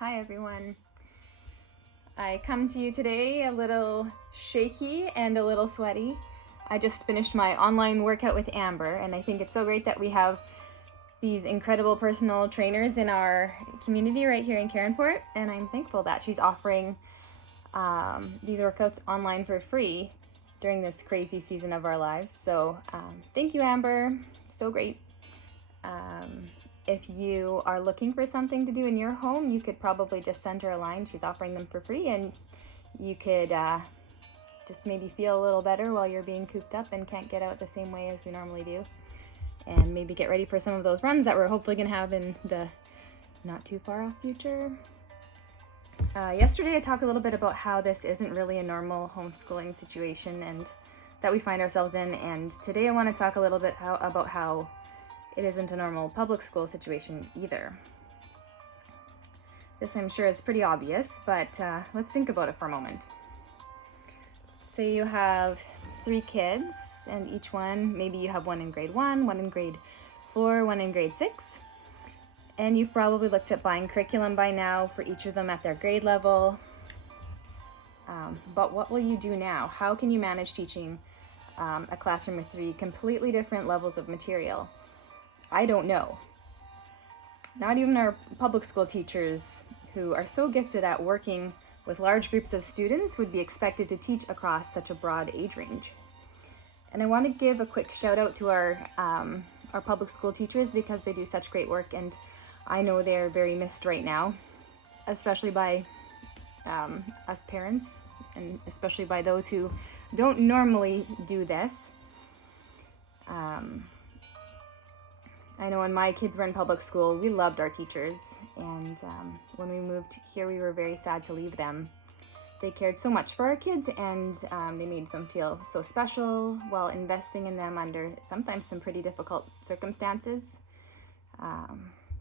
Hi everyone. I come to you today a little shaky and a little sweaty. I just finished my online workout with Amber, and I think it's so great that we have these incredible personal trainers in our community right here in Caronport, and I'm thankful that she's offering these workouts online for free during this crazy season of our lives. So thank you, Amber. So great. If you are looking for something to do in your home, you could probably just send her a line. She's offering them for free, and you could just maybe feel a little better while you're being cooped up and can't get out the same way as we normally do. And maybe get ready for some of those runs that we're hopefully going to have in the not too far off future. Yesterday I talked a little bit about how this isn't really a normal homeschooling situation and that we find ourselves in, and today I want to talk a little bit about how it isn't a normal public school situation either. This, I'm sure, is pretty obvious, but let's think about it for a moment. Say you have 3 kids, and each one, maybe you have one in grade 1, one in grade 4, one in grade 6, and you've probably looked at buying curriculum by now for each of them at their grade level. But what will you do now? How can you manage teaching a classroom with 3 completely different levels of material? I don't know. Not even our public school teachers, who are so gifted at working with large groups of students, would be expected to teach across such a broad age range. And I want to give a quick shout out to our public school teachers because they do such great work, and I know they're very missed right now, especially by us parents, and especially by those who don't normally do this. I know when my kids were in public school, we loved our teachers, and when we moved here, we were very sad to leave them. They cared so much for our kids, and they made them feel so special while investing in them under sometimes some pretty difficult circumstances.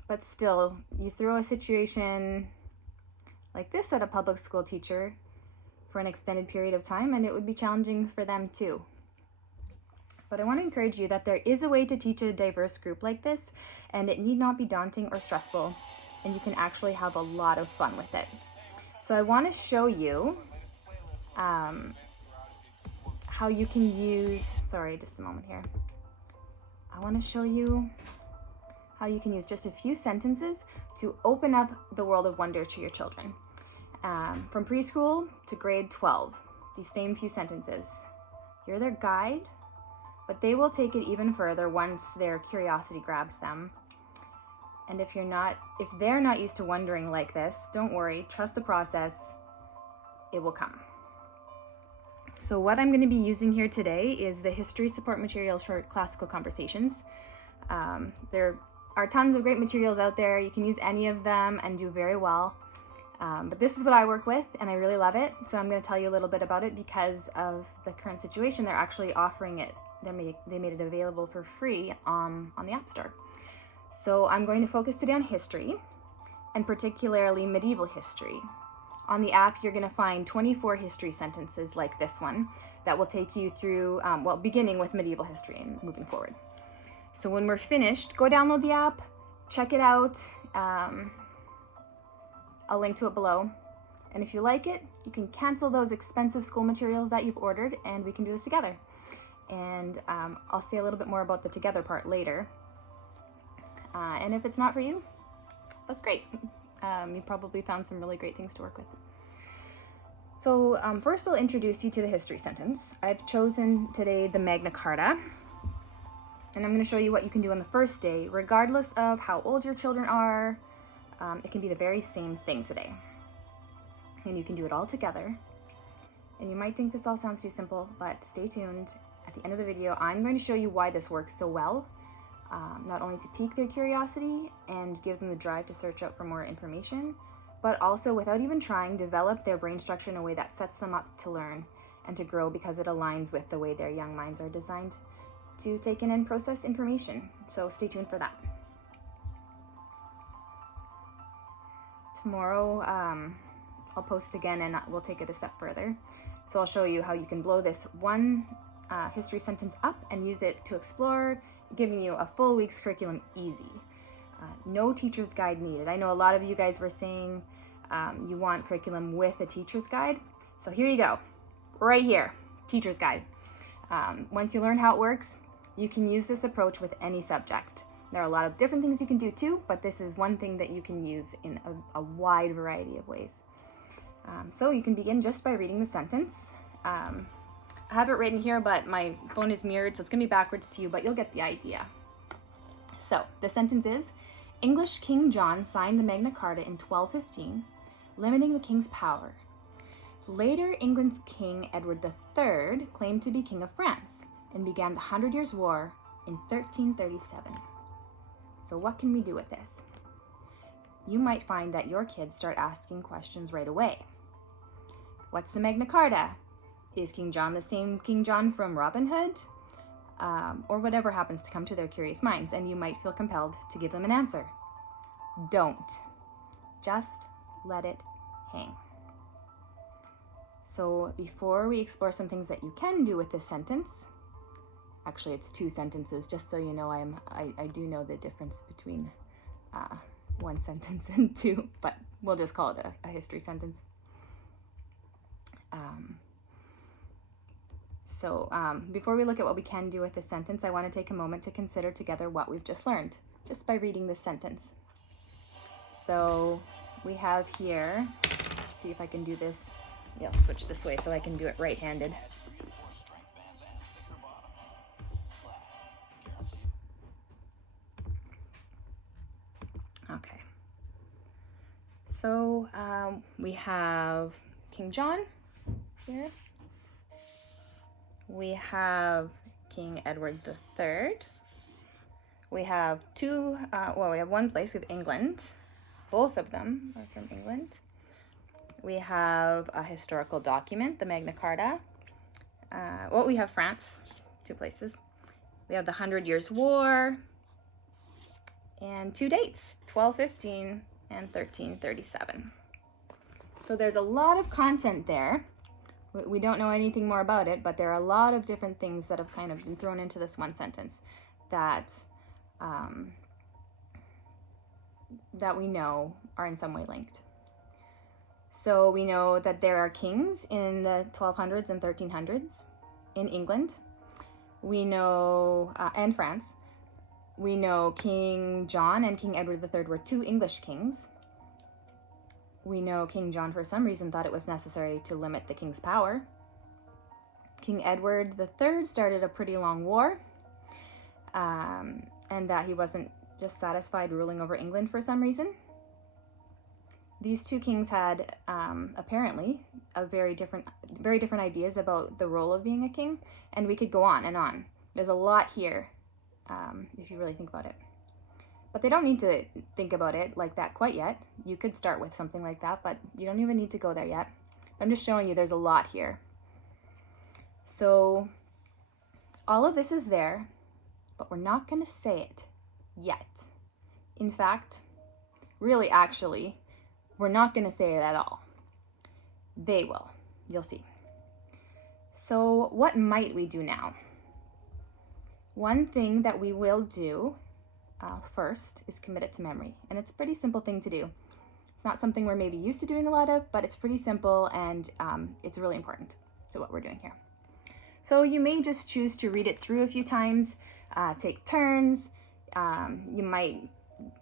But still, you throw a situation like this at a public school teacher for an extended period of time, and it would be challenging for them too. But I want to encourage you that there is a way to teach a diverse group like this, and it need not be daunting or stressful, and you can actually have a lot of fun with it. So I want to show you how you can use, just a moment here. I want to show you how you can use just a few sentences to open up the world of wonder to your children. From preschool to grade 12, these same few sentences. You're their guide, but they will take it even further once their curiosity grabs them. And if they're not used to wondering like this, don't worry, trust the process, it will come. So what I'm going to be using here today is the history support materials for classical conversations. There are tons of great materials out there. You can use any of them and do very well. But this is what I work with, and I really love it. So I'm going to tell you a little bit about it because of the current situation. They're actually offering it. They made it available for free on the App Store. So I'm going to focus today on history, and particularly medieval history. On the app, you're going to find 24 history sentences like this one that will take you through, beginning with medieval history and moving forward. So when we're finished, go download the app, check it out. I'll link to it below. And if you like it, you can cancel those expensive school materials that you've ordered, and we can do this together. And I'll say a little bit more about the together part later. And if it's not for you, that's great. You probably found some really great things to work with. So first I'll introduce you to the history sentence. I've chosen today the Magna Carta. And I'm going to show you what you can do on the first day, regardless of how old your children are. It can be the very same thing today. And you can do it all together. And you might think this all sounds too simple, but stay tuned. At the end of the video, I'm going to show you why this works so well, not only to pique their curiosity and give them the drive to search out for more information, but also, without even trying, develop their brain structure in a way that sets them up to learn and to grow because it aligns with the way their young minds are designed to take in and process information. So stay tuned for that. Tomorrow, I'll post again and we'll take it a step further. So I'll show you how you can blow this one history sentence up and use it to explore, giving you a full week's curriculum easy. No teacher's guide needed. I know a lot of you guys were saying You want curriculum with a teacher's guide. So here you go, right here, teacher's guide. Once you learn how it works, you can use this approach with any subject. There are a lot of different things you can do too, but this is one thing that you can use in a wide variety of ways. So you can begin just by reading the sentence. I have it written here, but my phone is mirrored, so it's gonna be backwards to you, but you'll get the idea. So the sentence is, English King John signed the Magna Carta in 1215, limiting the king's power. Later, England's King Edward III claimed to be King of France and began the 100 Years' War in 1337. So what can we do with this? You might find that your kids start asking questions right away. What's the Magna Carta? Is King John the same King John from Robin Hood? Or whatever happens to come to their curious minds, and you might feel compelled to give them an answer. Don't. Just let it hang. So before we explore some things that you can do with this sentence, actually it's 2 sentences, just so you know, I do know the difference between 1 sentence and 2, but we'll just call it a history sentence. Before we look at what we can do with this sentence, I want to take a moment to consider together what we've just learned, just by reading this sentence. So we have here, let's see if I can do this. Yeah, I'll switch this way so I can do it right-handed. Okay. So we have King John here. We have King Edward III. We have we have one place, we have England. Both of them are from England. We have a historical document, the Magna Carta. We have France, 2 places. We have the 100 Years' War, and 2 dates, 1215 and 1337. So there's a lot of content there. We don't know anything more about it, but there are a lot of different things that have kind of been thrown into this one sentence that we know are in some way linked. So we know that there are kings in the 1200s and 1300s in England. We know, and France. We know King John and King Edward III were 2 English kings. We know King John, for some reason, thought it was necessary to limit the king's power. King Edward III started a pretty long war, and that he wasn't just satisfied ruling over England for some reason. These 2 kings had apparently very different ideas about the role of being a king, and we could go on and on. There's a lot here, if you really think about it. But they don't need to think about it like that quite yet. You could start with something like that, but you don't even need to go there yet. I'm just showing you there's a lot here. So all of this is there, but we're not going to say it yet. In fact, really, actually, we're not going to say it at all. They will. You'll see. So what might we do now? One thing that we will do first is commit it to memory. And it's a pretty simple thing to do. It's not something we're maybe used to doing a lot of, but it's pretty simple, and it's really important to what we're doing here. So you may just choose to read it through a few times, take turns. You might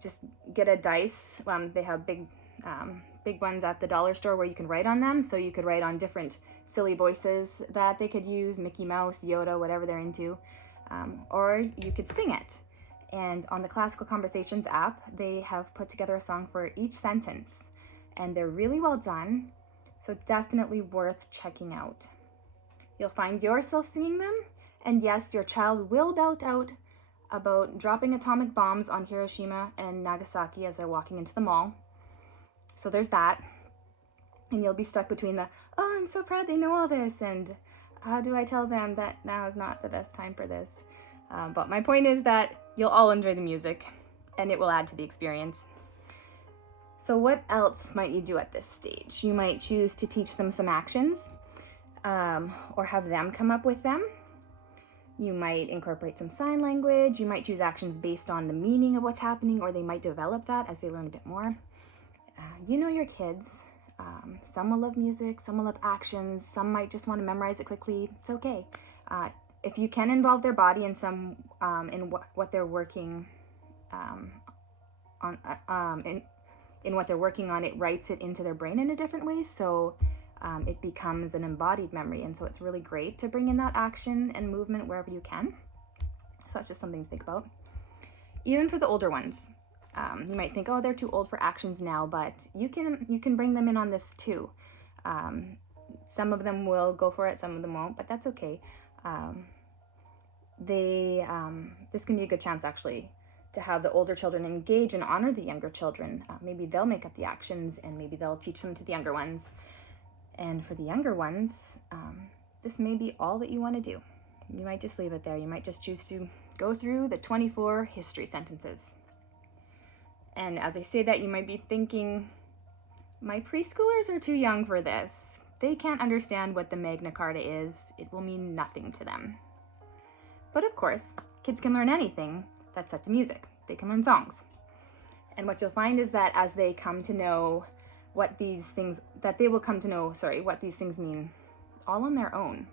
just get a dice. They have big ones at the dollar store where you can write on them. So you could write on different silly voices that they could use, Mickey Mouse, Yoda, whatever they're into. Or you could sing it. And on the Classical Conversations app, they have put together a song for each sentence. And they're really well done, so definitely worth checking out. You'll find yourself singing them, and yes, your child will belt out about dropping atomic bombs on Hiroshima and Nagasaki as they're walking into the mall. So there's that. And you'll be stuck between the, oh, I'm so proud they know all this, and how do I tell them that now is not the best time for this? But my point is that you'll all enjoy the music, and it will add to the experience. So what else might you do at this stage? You might choose to teach them some actions, or have them come up with them. You might incorporate some sign language. You might choose actions based on the meaning of what's happening, or they might develop that as they learn a bit more. You know your kids. Some will love music, some will love actions, some might just want to memorize it quickly. It's okay. If you can involve their body in some in what they're working on, in what they're working on, it writes it into their brain in a different way. So it becomes an embodied memory, and so it's really great to bring in that action and movement wherever you can. So that's just something to think about. Even for the older ones, you might think, oh, they're too old for actions now, but you can bring them in on this too. Some of them will go for it, some of them won't, but that's okay. This can be a good chance actually to have the older children engage and honor the younger children. Maybe they'll make up the actions, and maybe they'll teach them to the younger ones. And for the younger ones, this may be all that you want to do. You might just leave it there. You might just choose to go through the 24 history sentences. And as I say that, you might be thinking, my preschoolers are too young for this. They can't understand what the Magna Carta is. It will mean nothing to them. But of course, kids can learn anything that's set to music. They can learn songs. And what you'll find is that as they come to know what these things mean, all on their own,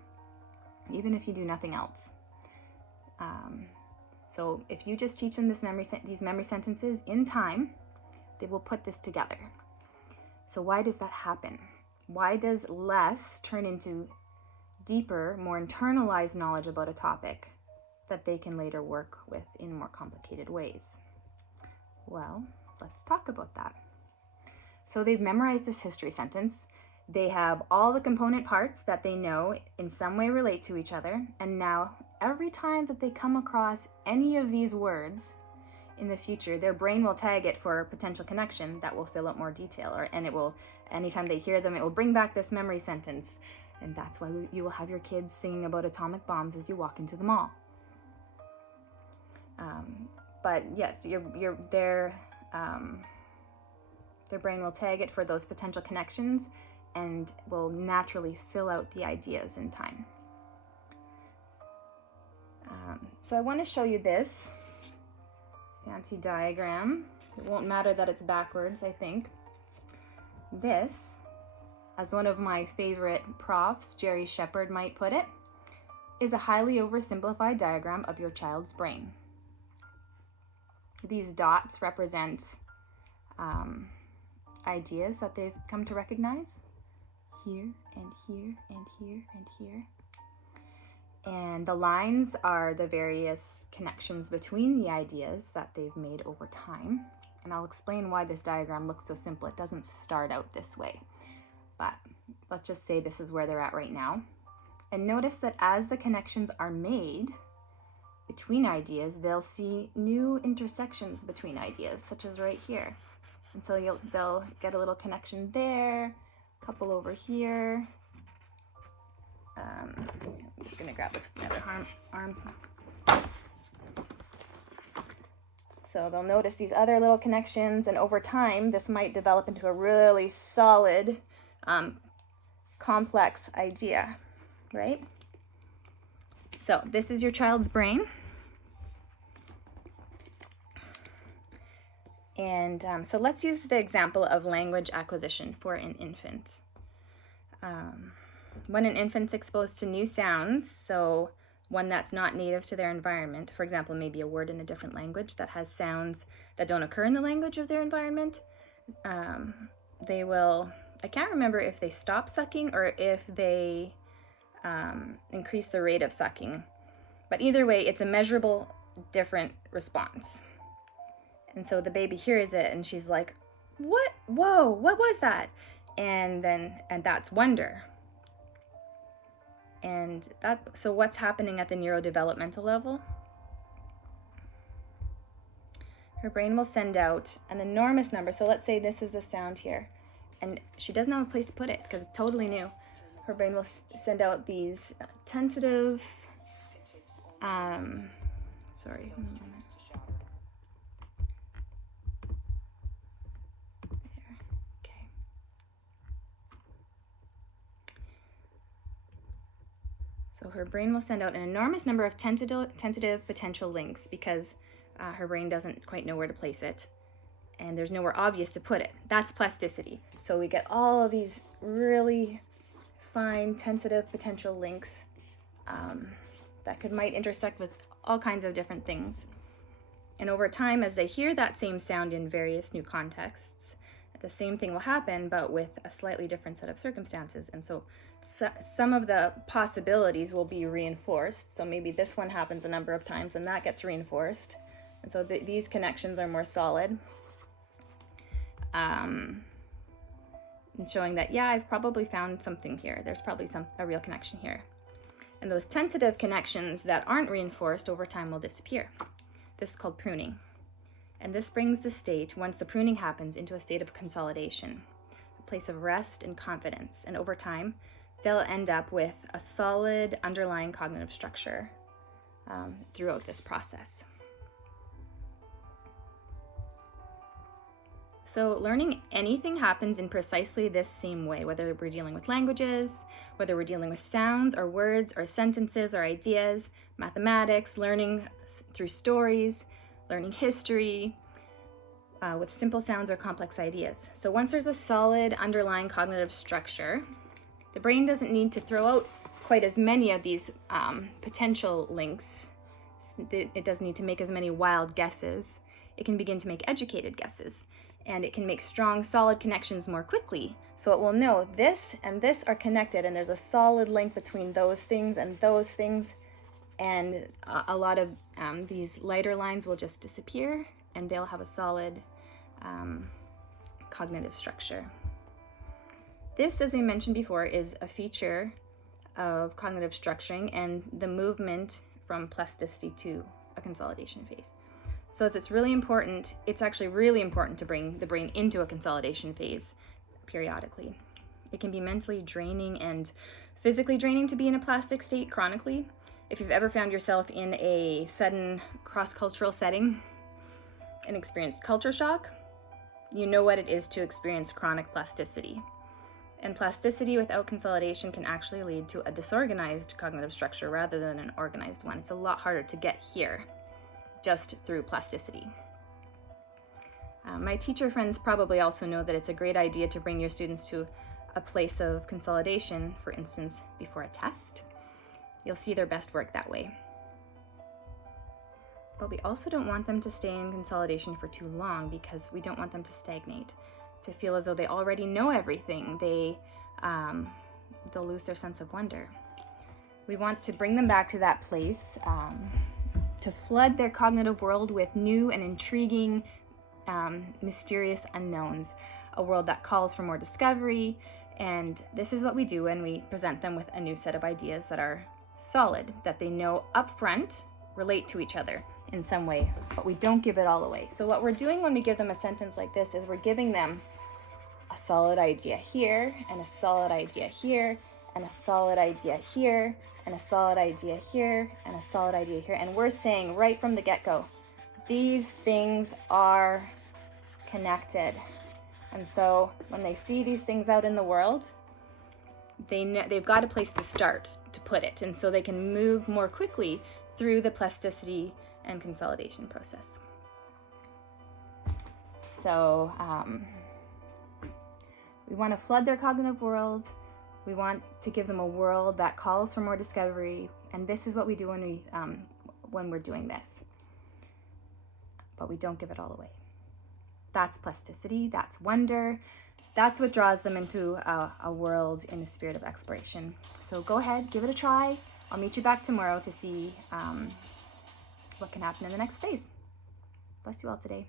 even if you do nothing else. So if you just teach them these memory sentences in time, they will put this together. So why does that happen? Why does less turn into deeper, more internalized knowledge about a topic that they can later work with in more complicated ways? Well, let's talk about that. So they've memorized this history sentence. They have all the component parts that they know in some way relate to each other. And now every time that they come across any of these words in the future, their brain will tag it for a potential connection that will fill out more detail, and it will, anytime they hear them, it will bring back this memory sentence. And that's why you will have your kids singing about atomic bombs as you walk into the mall. But yes, their brain will tag it for those potential connections and will naturally fill out the ideas in time. So I want to show you this fancy diagram. It won't matter that it's backwards, I think. This, as one of my favorite profs, Jerry Shepard, might put it, is a highly oversimplified diagram of your child's brain. These dots represent ideas that they've come to recognize here and here and here and here. And the lines are the various connections between the ideas that they've made over time. And I'll explain why this diagram looks so simple. It doesn't start out this way, but let's just say this is where they're at right now. And notice that as the connections are made between ideas, they'll see new intersections between ideas, such as right here. And so they'll get a little connection there, a couple over here. I'm just gonna grab this with the other arm. So they'll notice these other little connections, and over time, this might develop into a really solid, complex idea, right? So this is your child's brain. And so let's use the example of language acquisition for an infant. When an infant's exposed to new sounds, so one that's not native to their environment, for example, maybe a word in a different language that has sounds that don't occur in the language of their environment, they will, I can't remember if they stop sucking or if they increase the rate of sucking, but either way, it's a measurable different response. And so the baby hears it and she's like, what? Whoa, what was that? And that's wonder. And so what's happening at the neurodevelopmental level? Her brain will send out an enormous number. So let's say this is the sound here. And she doesn't have a place to put it because it's totally new. Her brain will send out these tentative, sorry, hold on a minute. So her brain will send out an enormous number of tentative potential links because her brain doesn't quite know where to place it. and there's nowhere obvious to put it. That's plasticity. So we get all of these really fine, tentative potential links that might intersect with all kinds of different things. And over time, as they hear that same sound in various new contexts, the same thing will happen, but with a slightly different set of circumstances. And so some of the possibilities will be reinforced. So maybe this one happens a number of times and that gets reinforced. And so these connections are more solid. And showing that, yeah, I've probably found something here. There's probably a real connection here. And those tentative connections that aren't reinforced over time will disappear. This is called pruning. And this brings the state, once the pruning happens, into a state of consolidation, a place of rest and confidence. And over time, they'll end up with a solid underlying cognitive structure throughout this process. So learning anything happens in precisely this same way, whether we're dealing with languages, whether we're dealing with sounds or words or sentences or ideas, mathematics, learning through stories, learning history, with simple sounds or complex ideas. So once there's a solid underlying cognitive structure, the brain doesn't need to throw out quite as many of these potential links. It doesn't need to make as many wild guesses. It can begin to make educated guesses. And it can make strong, solid connections more quickly. So it will know this and this are connected, and there's a solid link between those things and those things. And a lot of these lighter lines will just disappear, and they'll have a solid cognitive structure. This, as I mentioned before, is a feature of cognitive structuring and the movement from plasticity to a consolidation phase. So it's really important, it's actually really important to bring the brain into a consolidation phase periodically. It can be mentally draining and physically draining to be in a plastic state chronically. If you've ever found yourself in a sudden cross-cultural setting and experienced culture shock, you know what it is to experience chronic plasticity. And plasticity without consolidation can actually lead to a disorganized cognitive structure rather than an organized one. It's a lot harder to get here just through plasticity. My teacher friends probably also know that it's a great idea to bring your students to a place of consolidation, for instance, before a test. You'll see their best work that way. But we also don't want them to stay in consolidation for too long because we don't want them to stagnate, to feel as though they already know everything. They'll lose their sense of wonder. We want to bring them back to that place, to flood their cognitive world with new and intriguing, mysterious unknowns, a world that calls for more discovery. And this is what we do when we present them with a new set of ideas that are solid, that they know up front relate to each other in some way, but we don't give it all away. So what we're doing when we give them a sentence like this is we're giving them a solid idea here, and a solid idea here, and a solid idea here, and a solid idea here, and a solid idea here. And we're saying right from the get-go, these things are connected. And so when they see these things out in the world, they've got a place to start to put it. And so they can move more quickly through the plasticity and consolidation process. So we want to flood their cognitive world. We want to give them a world that calls for more discovery, and this is what we do when we're doing this. But we don't give it all away. That's plasticity, that's wonder, that's what draws them into a world in a spirit of exploration. So go ahead, give it a try. I'll meet you back tomorrow to see what can happen in the next phase. Bless you all today.